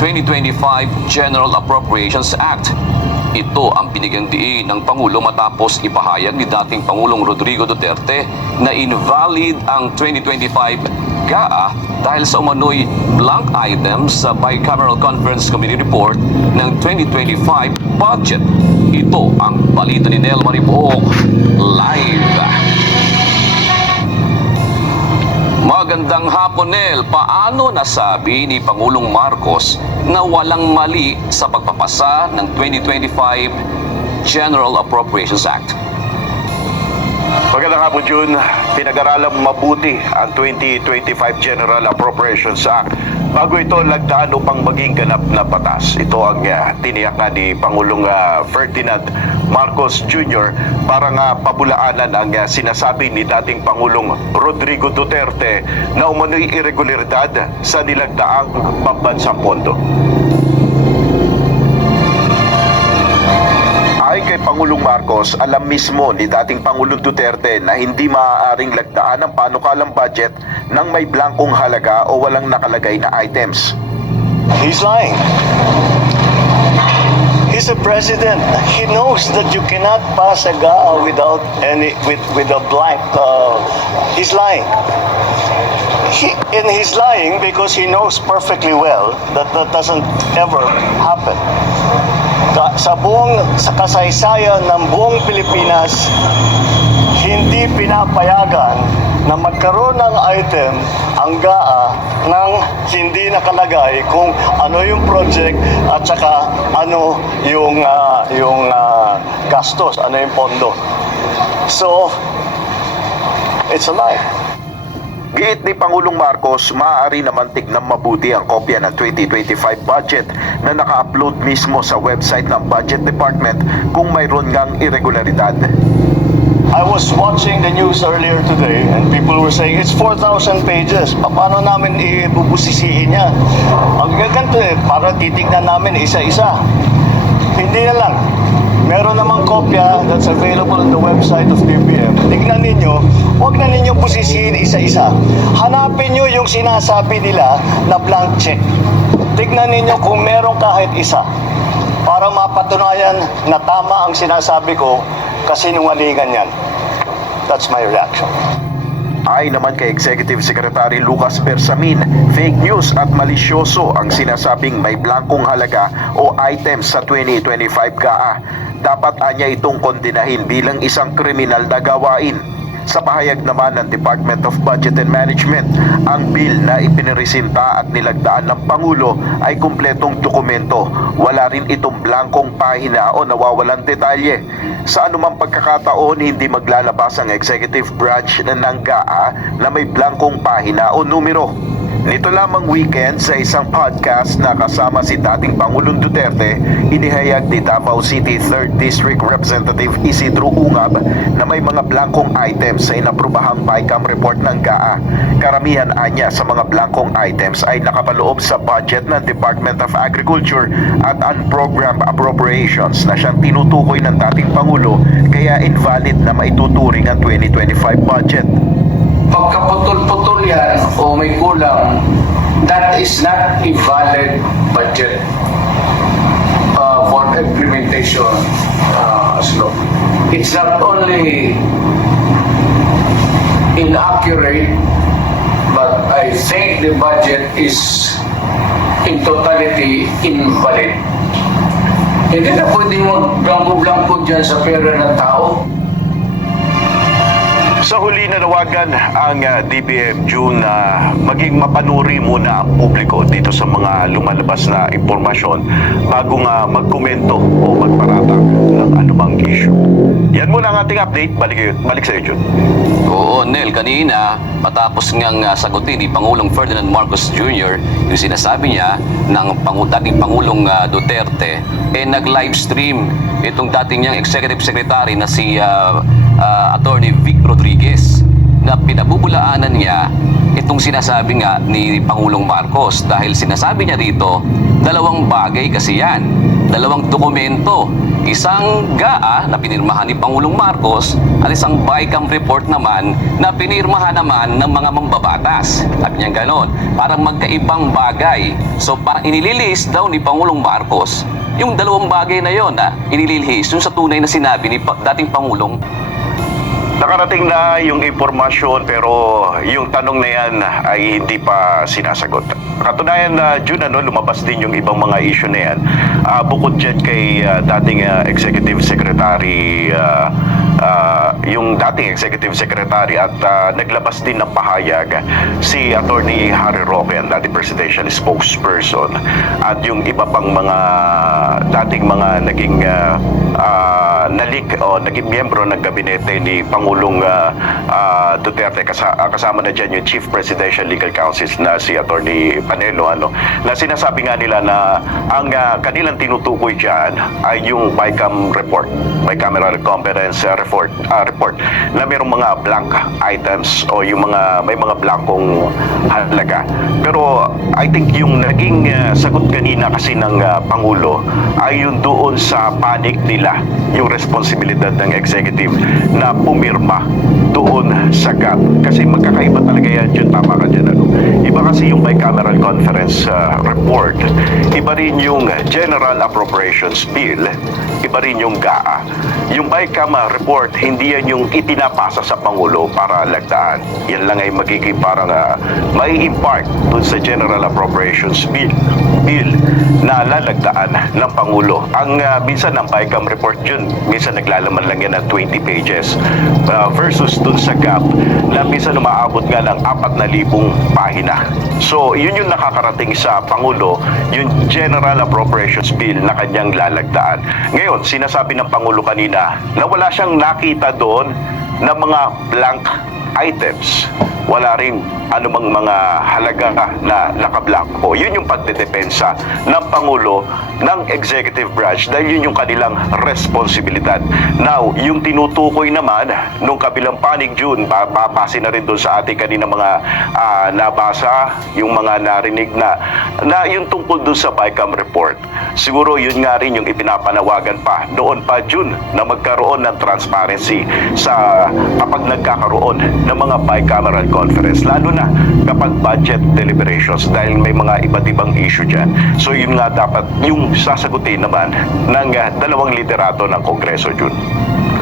2025 General Appropriations Act. Ito ang binigyang diin ng Pangulo matapos ipahayag ni dating Pangulong Rodrigo Duterte na invalid ang 2025 GAA dahil sa umano'y blank items sa Bicameral Conference Committee report ng 2025 budget. Ito ang balita ni Nel Maripook live. Magandang hapon, Nel. Paano nasabi ni Pangulong Marcos na walang mali sa pagpapasa ng 2025 General Appropriations Act? Magandang hapon, June. Pinag-aralang mabuti ang 2025 General Appropriations Act bago ito lagdaan upang maging ganap na batas. Ito ang tiniyak nga ni Pangulong Ferdinand Marcos Jr. para nga pabulaanan ang sinasabi ni dating Pangulong Rodrigo Duterte na umano'y irregularidad sa nilagdaang pambansang pondo. Ayon kay Pangulong Marcos, alam mismo ni dating Pangulong Duterte na hindi maaaring lagdaan ang panukalang budget nang may blankong halaga o walang nakalagay na items. He's lying. He's a president. He knows that you cannot pass a GAA without with a blank. He's lying. He's lying because he knows perfectly well that that doesn't ever happen. Sa kasaysayan ng buong Pilipinas, hindi pinapayagan na magkaroon ng item ang GAA nang hindi nakalagay kung ano yung project at saka ano yung gastos, ano yung pondo. So, it's a lie. Giit ni Pangulong Marcos, maaari naman tignan mabuti ang kopya ng 2025 budget na naka-upload mismo sa website ng Budget Department kung mayroon ngang irregularidad. I was watching the news earlier today and people were saying it's 4,000 pages. Paano namin ibubusisihin niya? Ang gaganto para titignan namin isa-isa. Hindi na lang. Meron namang kopya that's available on the website of DBM. Tignan ninyo, huwag na ninyo busisihin isa-isa. Hanapin nyo yung sinasabi nila na blank check. Tignan ninyo kung meron kahit isa para mapatunayan na tama ang sinasabi ko kasi nungalingan yan. That's my reaction. Ay naman kay Executive Secretary Lucas Bersamin, fake news at malisyoso ang sinasabing may blankong halaga o items sa 2025 GAA. Dapat anya itong kondinahin bilang isang kriminal na gawain. Sa pahayag naman ng Department of Budget and Management, ang bill na ipiniresinta at nilagdaan ng Pangulo ay kumpletong dokumento. Wala rin itong blankong pahina o nawawalang detalye. Sa anumang pagkakataon, hindi maglalabas ang executive branch ng GAA na may blankong pahina o numero. Nito lamang weekend sa isang podcast na kasama si dating Pangulong Duterte, inihayag ni Davao City 3rd District Representative Isidro Ungab na may mga blankong items sa inaprubahang BICAM report ng GAA. Karamihan anya sa mga blankong items ay nakapaloob sa budget ng Department of Agriculture at unprogrammed appropriations na siyang tinutukoy ng dating Pangulo, kaya invalid na maituturing ang 2025 budget. Pagkaputol-putol yan o may kulang, that is not a valid budget for implementation as law. It's not only inaccurate, but I think the budget is in totality invalid. Hindi na pwedeng mag-blanco-blanco dyan sa pera ng tao. Sa huli nanawagan ang DBM June na maging mapanuri muna ang publiko dito sa mga lumalabas na impormasyon bago nga magkomento o magparatang ng anumang issue. Yan muna ang ating update. Balik sa iyo, June. Oo, Nel, kanina matapos ngang sagutin ni Pangulong Ferdinand Marcos Jr. yung sinasabi niya ng dating Pangulong Duterte, nag-live stream itong dating niyang executive secretary na si Attorney Vic Rodriguez na pinabubulaanan niya itong sinasabi nga ni Pangulong Marcos dahil sinasabi niya dito dalawang bagay kasi yan. dalawang dokumento. Isang GAA na pinirmahan ni Pangulong Marcos at isang BICAM report naman na pinirmahan naman ng mga mambabatas. Sabi niya ganon, parang magkaibang bagay. So parang inililis daw ni Pangulong Marcos yung dalawang bagay na yon, inililihis yung sa tunay na sinabi ni dating Pangulong. Nakarating na yung impormasyon pero yung tanong na yan ay hindi pa sinasagot. Katunayan na June, lumabas din yung ibang mga issue na yan. Bukod dyan kay dating Executive Secretary, yung dating Executive Secretary at naglabas din ng pahayag si Attorney Harry Roque, ang dating presidential spokesperson, at yung iba pang mga dating mga naging nalik o naging miyembro ng gabinete ni Pangulong Duterte, kasama na dyan yung Chief Presidential Legal Counsel na si Attorney Panelo, na sinasabi nga nila na ang kanilang tinutukoy dyan ay yung BICAM report, bicameral conference report na mayroong mga blank items o yung may mga blankong halaga. Pero I think yung naging sagot kanina kasi ng Pangulo ay yung doon sa panic nila, yung responsibilidad ng executive na pumirma doon sa GAP. Kasi magkakaiba talaga yan, yun, tama ka dyan. Iba kasi yung bicameral conference report, iba rin yung General Appropriations Bill, iba rin yung GAA. Yung BICAM report, hindi yan yung ipinapasa sa Pangulo para lagdaan. Yan lang ay magiging parang may impart dun sa General Appropriations Bill na lalagdaan ng Pangulo. Ang minsan ng BICAM report yun, minsan naglalaman lang yan ng 20 pages versus dun sa GAP na minsan umaabot nga ng 4,000 pahina. So, yun yung nakakarating sa Pangulo, yung General Appropriations Bill na kanyang lalagdaan. Ngayon, sinasabi ng Pangulo kanina na wala siyang nakita doon na mga blank items. Wala ring anumang mga halaga na nakablanko. Yun yung pagdedepensa ng Pangulo ng Executive Branch dahil yun yung kanilang responsibilidad. Now, yung tinutukoy naman nung kabilang panig June, babase na rin doon sa ating kanina mga nabasa, yung mga narinig na yung tungkol doon sa BICAM report. Siguro yun nga rin yung ipinapanawagan pa noon pa June na magkaroon ng transparency sa kapag nagkakaroon ng mga bicameral conference, lalo na kapag budget deliberations dahil may mga iba't ibang issue dyan. So yun nga dapat yung sasagutin naman ng dalawang liderato ng Kongreso, June.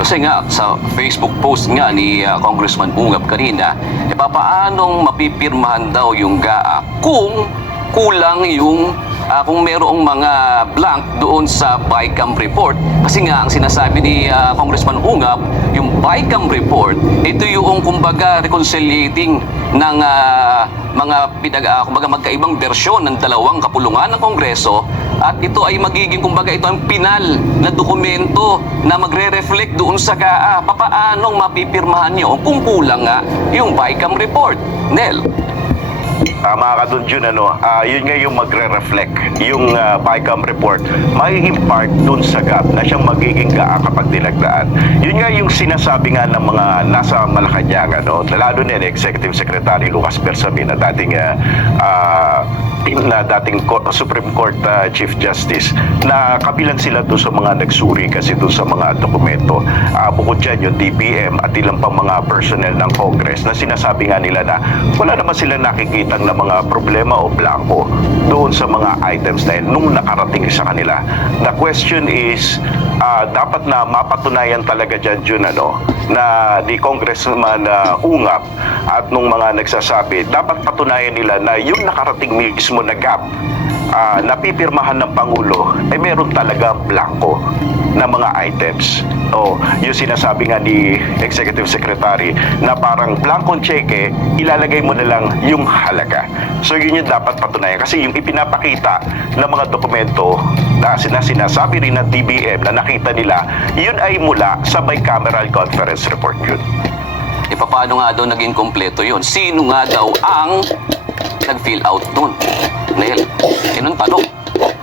Kasi nga, sa Facebook post nga ni Congressman Ungab kanina, papaanong mapipirmahan daw yung GAA kung kulang yung kung merong mga blank doon sa BICAM report. Kasi nga, ang sinasabi ni Congressman Ungab, yung BICAM report, ito yung kumbaga reconciliating ng kumbaga magkaibang bersyon ng dalawang kapulungan ng Kongreso, at ito ay magiging kumbaga ito ang pinal na dokumento na magre-reflect doon sa GAA. Papaanong mapipirmahan nyo kung kulang nga yung BICAM report? Nel? Tama ka dun, Jun, yun nga yung magre-reflect yung BICAM report, may impart dun sa GAP na siyang magiging GAA kapag dilagdaan. Yun nga yung sinasabi nga ng mga nasa Malacanang, lalo na Executive Secretary Lucas Bersamin na dating Supreme Court Chief Justice, na kabilang sila doon sa mga nagsuri kasi doon sa mga dokumento. Bukod dyan yung DPM at ilang pang mga personnel ng Congress na sinasabi nga nila na wala naman sila nakikitang na mga problema o blanco doon sa mga items na yun nung nakarating sa kanila. The question is, dapat na mapatunayan talaga dyan, Jun, na ni Congressman Ungab at nung mga nagsasabi, dapat patunayan nila na yung nakarating mismo na GAP napipirmahan ng Pangulo ay meron talaga blanco na mga items. Yung sinasabi nga ni Executive Secretary na parang blankong cheque, ilalagay mo na lang yung halaga. So yun yung dapat patunayan kasi yung ipinapakita ng mga dokumento na sinasabi rin ng DBM na nakita nila, yun ay mula sa bicameral conference report yun. Paano nga daw naging kompleto yun? Sino nga daw ang nag-fill out nun? Nel, yun ang tanong.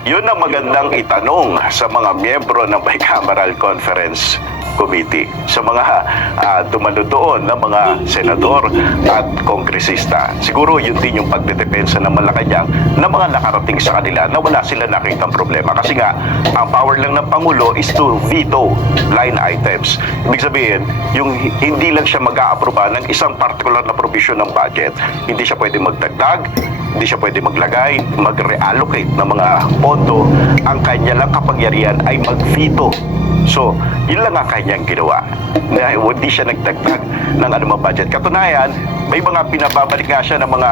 Yun ang magandang itanong sa mga miyembro ng bicameral conference Committee sa mga dumalo doon na mga senador at kongresista. Siguro yun din yung pagdedepensa ng Malacanang na mga nakarating sa kanila na wala sila nakitang problema. Kasi nga, ang power lang ng Pangulo is to veto line items. Ibig sabihin, yung hindi lang siya mag-aaproba ng isang particular na provision ng budget, hindi siya pwede magdagdag, hindi siya pwede maglagay, mag-reallocate ng mga pondo. Ang kanya lang kapangyarihan ay mag-veto. So, yun lang ang kanyang ginawa. Na hindi siya nagdagdag ng anumang budget. Katunayan, may mga pinababalik nga siya ng mga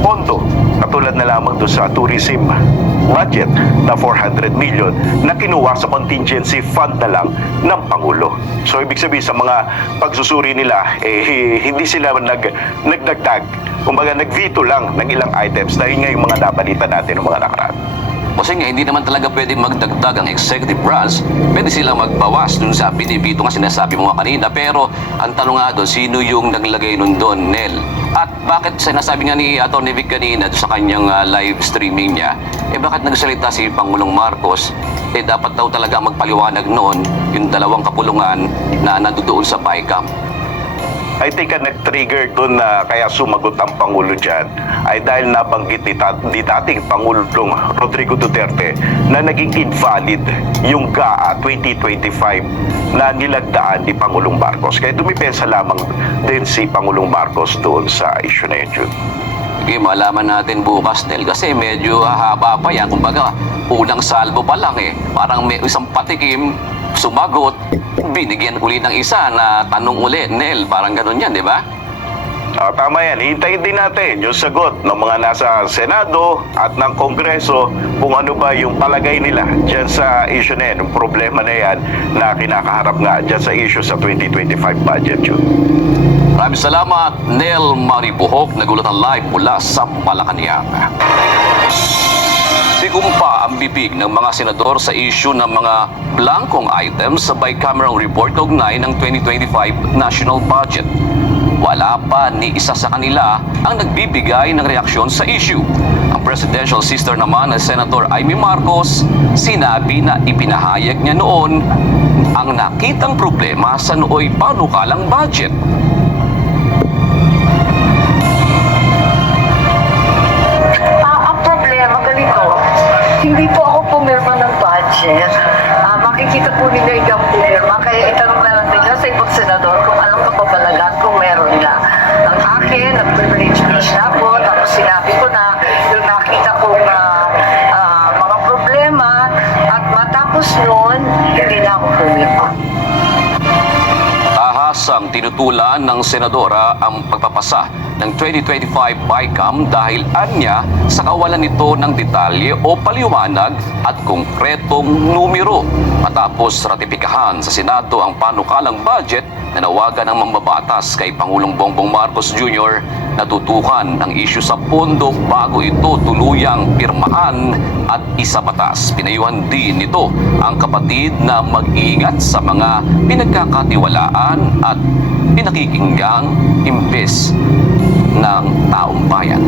pondo. Katulad na lamang doon sa tourism budget na 400 million na kinuha sa contingency fund na lang ng Pangulo. So, ibig sabihin sa mga pagsusuri nila, hindi sila nagdagdag. Kumbaga, nag-veto lang ng ilang items na yun nga yung mga nabalita natin ng mga nakaraan. Kasi nga, hindi naman talaga pwedeng magdagdag ang executive branch. Pwede sila magbawas dun sa binibito nga sinasabi mo nga kanina. Pero ang tanong nga doon, sino yung naglagay nun doon, Nel? At bakit sinasabi nga ni Atty. Vic kanina doon sa kanyang live streaming niya, bakit nagsalita si Pangulong Marcos? Dapat daw talaga magpaliwanag noon yung dalawang kapulungan na nandoon sa BICAM. I think ang nag-trigger doon na kaya sumagot ang Pangulo dyan ay dahil nabanggit ni dating Pangulong Rodrigo Duterte na naging invalid yung GAA 2025 na nilagdaan ni Pangulong Marcos. Kaya dumipensa lamang din si Pangulong Marcos doon sa issue na yun. Okay, malaman natin bukas, Nel, kasi medyo haba pa yan. Kumbaga, unang salvo pa lang Parang may isang patikim, sumagot, binigyan uli ng isa na tanong uli, Nel. Parang ganun yan, di ba? Tama yan. Hintayin din natin yung sagot ng mga nasa Senado at ng Kongreso kung ano ba yung palagay nila dyan sa issue na yan, yung problema na yan na kinakaharap nga dyan sa issue sa 2025 budget yun. Maraming salamat, Nel Maribuhok, nagulatan live mula sa Malacanang. Tigumpa ang bibig ng mga senador sa issue ng mga blankong items sa bicameral report kaugnay ng 2025 national budget. Wala pa ni isa sa kanila ang nagbibigay ng reaksyon sa issue. Ang presidential sister naman na Senator Amy Marcos, sinabi na ipinahayag niya noon ang nakitang problema sa nooy panukalang budget. Ang problema ganito, hindi po ako pumirma ng budget. Makikita po ninyo ikaw pumirma, kaya itanong na lang nila sa ibang senador kung anong kapabalagan kung meron nga. Ang akin, nag-privilege speech na po, tapos sinabi ko na yung nakita kong mga problema at matapos noon, hindi na ako pumirma. Ahasang tinutulan ng senadora ang pagpapasa ng 2025 BICAM dahil anya sa kawalan nito ng detalye o paliwanag at konkretong numero. Matapos ratipikahan sa Senado ang panukalang budget, nanawagan ng mambabatas kay Pangulong Bongbong Marcos Jr. na tutukan ang isyu sa pondo bago ito tuluyang pirmahan at isabatas. Pinayuhan din nito ang kapatid na mag-iingat sa mga pinagkakatiwalaan at pinakikinggang imbes ng taong bayan.